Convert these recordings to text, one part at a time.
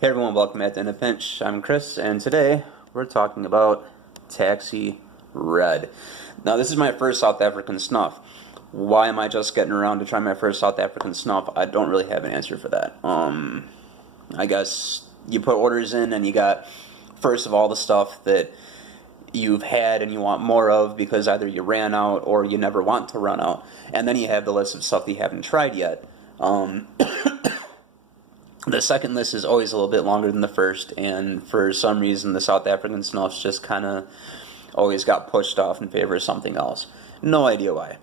Hey everyone, welcome back to In a Pinch. I'm Chris, and today we're talking about Taxi Red. Now, this is my first South African snuff. Why am I just getting around to try my first South African snuff? I don't really have an answer for that. I guess you put orders in and you got, first of all, the stuff that you've had and you want more of because either you ran out or you never want to run out. And then you have the list of stuff that you haven't tried yet. The second list is always a little bit longer than the first, and for some reason the South African snuffs just kind of always got pushed off in favor of something else. No idea why.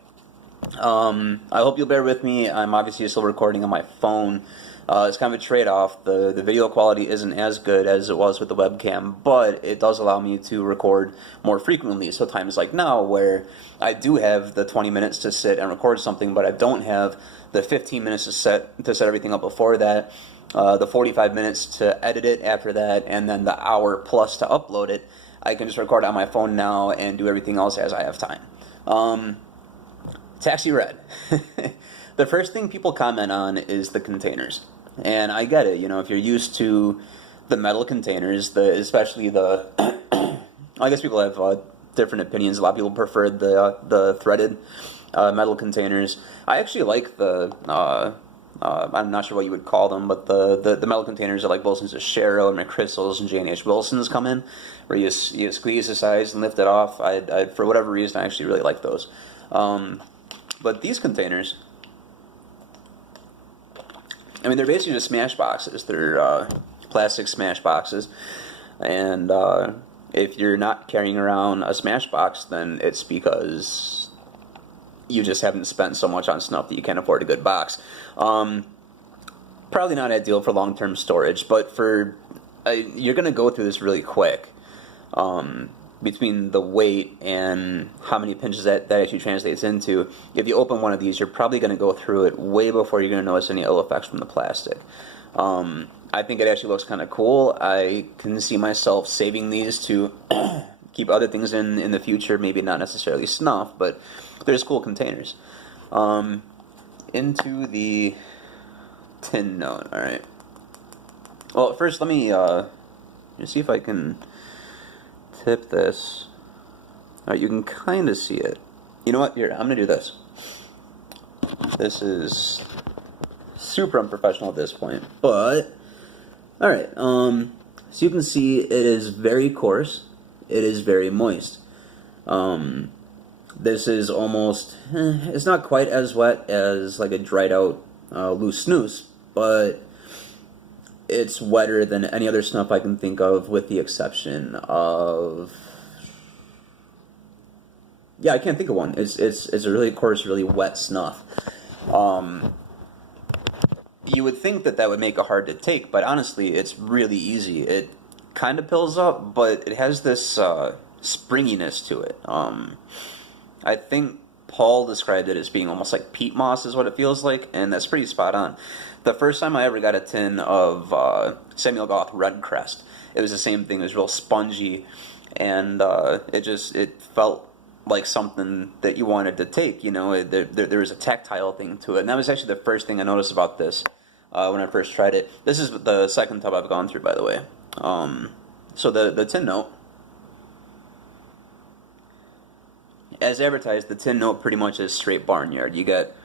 I hope you'll bear with me. I'm obviously still recording on my phone. It's kind of a trade-off. The video quality isn't as good as it was with the webcam, but it does allow me to record more frequently. So times like now where I do have the 20 minutes to sit and record something, but I don't have the 15 minutes to set everything up before that, the 45 minutes to edit it after that, and then the hour plus to upload it, I can just record on my phone now and do everything else as I have time. Taxi Red. The first thing people comment on is the containers. And I get it, you know, if you're used to the metal containers, especially the, I guess people have different opinions. A lot of people prefer the threaded metal containers. I actually like I'm not sure what you would call them, but the metal containers that like Wilson's Shero and McChrystal's and J&H Wilson's come in, where you squeeze the sides and lift it off. I for whatever reason, I actually really like those. But these containers, I mean, they're basically just smash boxes. They're plastic smash boxes, and if you're not carrying around a smash box, then it's because you just haven't spent so much on snuff that you can't afford a good box. Probably not ideal for long-term storage, but you're going to go through this really quick. Between the weight and how many pinches that actually translates into, if you open one of these, you're probably going to go through it way before you're going to notice any ill effects from the plastic. I think it actually looks kind of cool. I can see myself saving these to keep other things in the future, maybe not necessarily snuff, but there's cool containers. Into the tin note. Alright. Well, first let me see if I can tip this. Alright, you can kind of see it. You know what? Here, I'm going to do this. This is super unprofessional at this point, but alright, so you can see it is very coarse. It is very moist. This is almost, it's not quite as wet as like a dried out loose snus, but it's wetter than any other snuff I can think of, with the exception of, yeah, I can't think of one. It's a really coarse, really wet snuff. You would think that would make it hard to take, but honestly, it's really easy. It kind of pills up, but it has this springiness to it. I think Paul described it as being almost like peat moss is what it feels like, and that's pretty spot on. The first time I ever got a tin of Samuel Goth Red Crest, it was the same thing. It was real spongy, and it felt like something that you wanted to take. You know, there was a tactile thing to it, and that was actually the first thing I noticed about this when I first tried it. This is the second tub I've gone through, by the way. So the tin note, as advertised, the tin note pretty much is straight barnyard. You get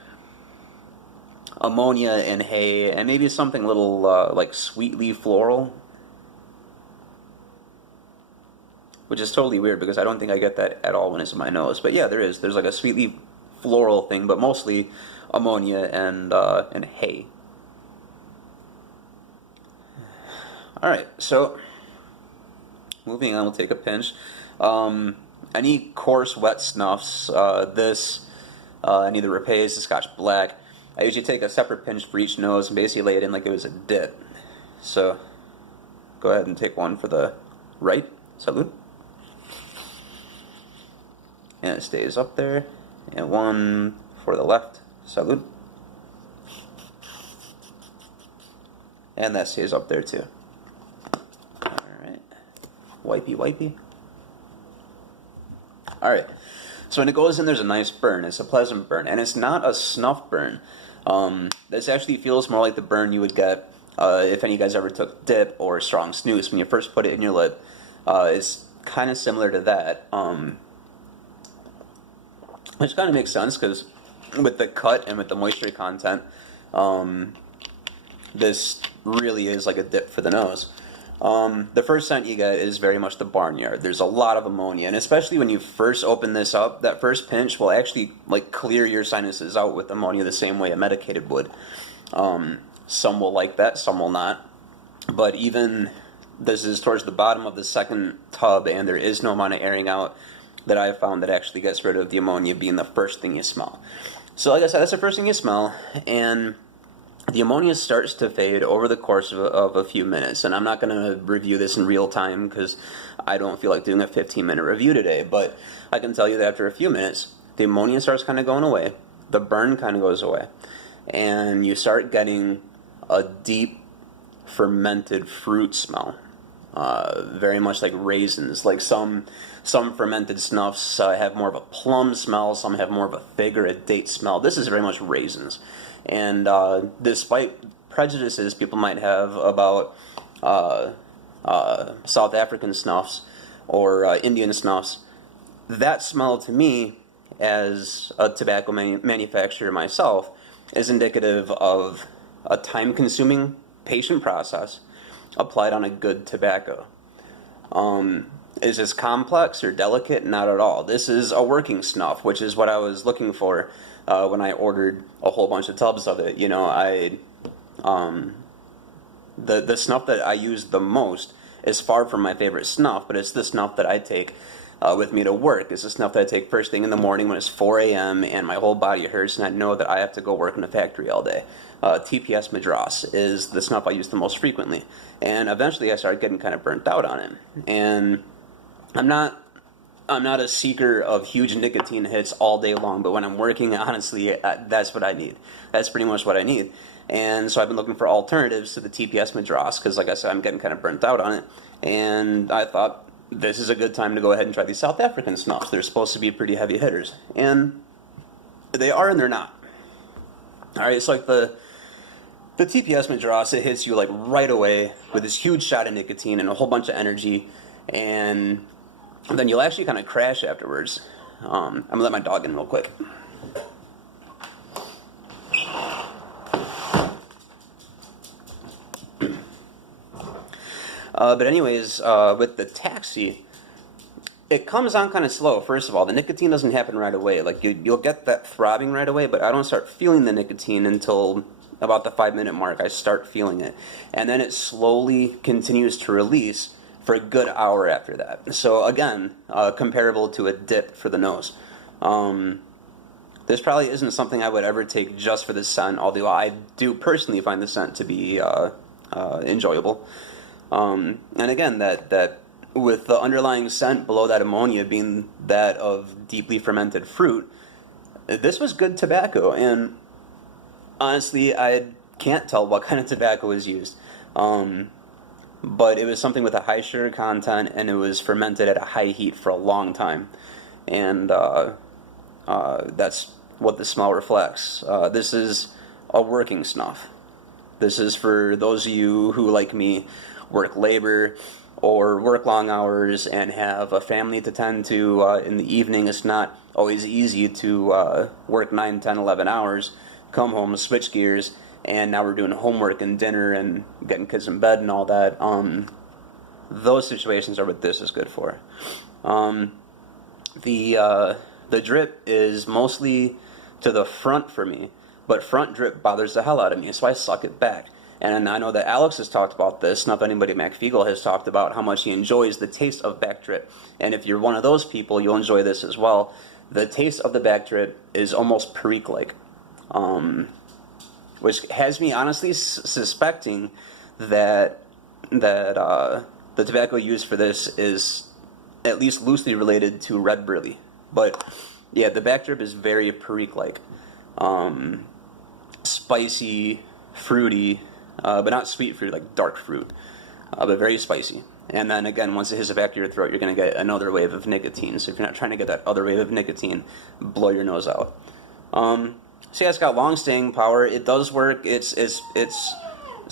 ammonia and hay, and maybe something a little like sweetly floral, which is totally weird because I don't think I get that at all when it's in my nose. But yeah, there's like a sweetly floral thing, but mostly ammonia and hay. Alright, so moving on, we'll take a pinch. Any coarse wet snuffs, any of the Rapés, the Scotch Black, I usually take a separate pinch for each nose and basically lay it in like it was a dip. So go ahead and take one for the right, salud. And it stays up there. And one for the left, salud. And that stays up there too. Alright, wipey wipey. Alright, so when it goes in, there's a nice burn. It's a pleasant burn, and it's not a snuff burn. This actually feels more like the burn you would get if any of you guys ever took dip or strong snooze, when you first put it in your lip, it's kind of similar to that, which kind of makes sense because with the cut and with the moisture content, this really is like a dip for the nose. The first scent you get is very much the barnyard. There's a lot of ammonia, and especially when you first open this up, that first pinch will actually like clear your sinuses out with ammonia the same way a medicated would. Some will like that, some will not. But even this is towards the bottom of the second tub, and there is no amount of airing out that I have found that actually gets rid of the ammonia being the first thing you smell. So like I said, that's the first thing you smell, and the ammonia starts to fade over the course of a few minutes. And I'm not going to review this in real time because I don't feel like doing a 15-minute review today, but I can tell you that after a few minutes, the ammonia starts kind of going away, the burn kind of goes away, and you start getting a deep fermented fruit smell. Very much like raisins. Like some fermented snuffs have more of a plum smell, some have more of a fig or a date smell. This is very much raisins. And despite prejudices people might have about South African snuffs or Indian snuffs, that smell to me, as a tobacco manufacturer myself, is indicative of a time-consuming, patient process applied on a good tobacco. Is this complex or delicate? Not at all. This is a working snuff, which is what I was looking for when I ordered a whole bunch of tubs of it. You know, the snuff that I use the most is far from my favorite snuff, but it's the snuff that I take with me to work. It's the snuff that I take first thing in the morning when it's 4 a.m. and my whole body hurts and I know that I have to go work in a factory all day. TPS Madras is the snuff I use the most frequently, and eventually I started getting kind of burnt out on it. And I'm not a seeker of huge nicotine hits all day long, but when I'm working, honestly, that's what I need. That's pretty much what I need. And so I've been looking for alternatives to the TPS Madras because, like I said, I'm getting kind of burnt out on it. And I thought this is a good time to go ahead and try these South African snuffs. They're supposed to be pretty heavy hitters, and they are and they're not. All right, it's like the TPS Madras, it hits you like right away with this huge shot of nicotine and a whole bunch of energy, and then you'll actually kind of crash afterwards. I'm gonna let my dog in real quick. But anyways, with the Taxi, it comes on kind of slow. First of all, the nicotine doesn't happen right away. Like you'll get that throbbing right away, but I don't start feeling the nicotine until about the 5-minute mark. I start feeling it, and then it slowly continues to release for a good hour after that. So again, comparable to a dip for the nose. This probably isn't something I would ever take just for the scent, although I do personally find the scent to be enjoyable. And again, that with the underlying scent below that ammonia being that of deeply fermented fruit, this was good tobacco. And honestly, I can't tell what kind of tobacco was used. But it was something with a high sugar content, and it was fermented at a high heat for a long time. And that's what the smell reflects. This is a working snuff. This is for those of you who, like me, work labor or work long hours and have a family to tend to in the evening. It's not always easy to work 9, 10, 11 hours, come home, switch gears, and now we're doing homework and dinner and getting kids in bed and all that. Those situations are what this is good for. The drip is mostly to the front for me, but front drip bothers the hell out of me, so I suck it back. And I know that Alex has talked about this, not anybody McFeagle has talked about how much he enjoys the taste of back drip. And if you're one of those people, you'll enjoy this as well. The taste of the back drip is almost perique-like, which has me honestly suspecting that the tobacco used for this is at least loosely related to red burley. But yeah, the back drip is very perique-like, spicy, fruity, but not sweet fruit, like dark fruit, but very spicy. And then again, once it hits the back of your throat, you're going to get another wave of nicotine. So if you're not trying to get that other wave of nicotine, blow your nose out. So yeah, it's got long staying power. It does work. It's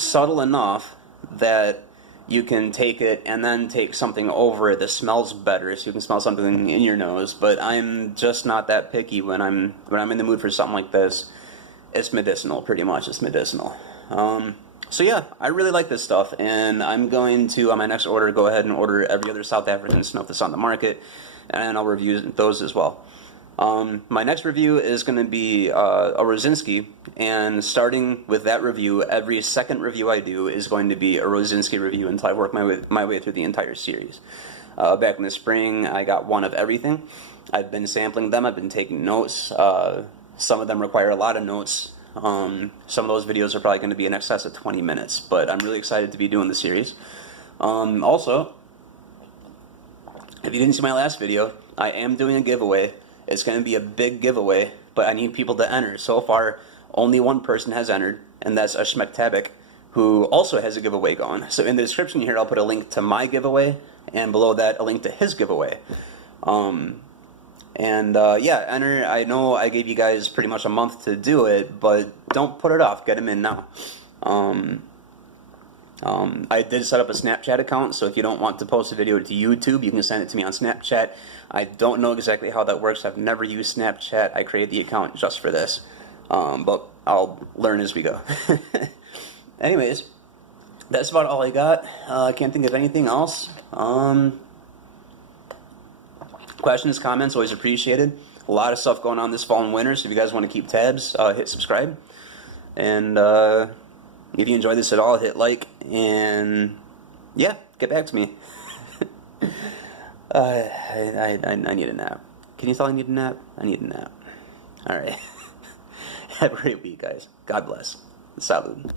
subtle enough that you can take it and then take something over it that smells better, so you can smell something in your nose. But I'm just not that picky when I'm in the mood for something like this. It's medicinal, pretty much. It's medicinal. So yeah, I really like this stuff, and I'm going to, on my next order, go ahead and order every other South African snuff that's on the market, and I'll review those as well. My next review is going to be a Rosinski, and starting with that review, every second review I do is going to be a Rosinski review until I work my way through the entire series. Back in the spring, I got one of everything. I've been sampling them, I've been taking notes. Some of them require a lot of notes. Some of those videos are probably going to be in excess of 20 minutes, but I'm really excited to be doing the series. Also, if you didn't see my last video, I am doing a giveaway. It's going to be a big giveaway, but I need people to enter. So far, only one person has entered, and that's A Shmek Tabik, who also has a giveaway going. So in the description here, I'll put a link to my giveaway, and below that, a link to his giveaway. Yeah, enter. I know I gave you guys pretty much a month to do it, but don't put it off. Get them in now. I did set up a Snapchat account, so if you don't want to post a video to YouTube, you can send it to me on Snapchat. I don't know exactly how that works. I've never used Snapchat. I created the account just for this, but I'll learn as we go. Anyways, that's about all I got. I can't think of anything else. Questions, comments, always appreciated. A lot of stuff going on this fall and winter, so if you guys want to keep tabs, hit subscribe. And if you enjoyed this at all, hit like, and yeah, get back to me. I need a nap. Can you tell I need a nap? I need a nap. Alright. Have a great week, guys. God bless. Salud.